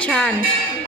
छान.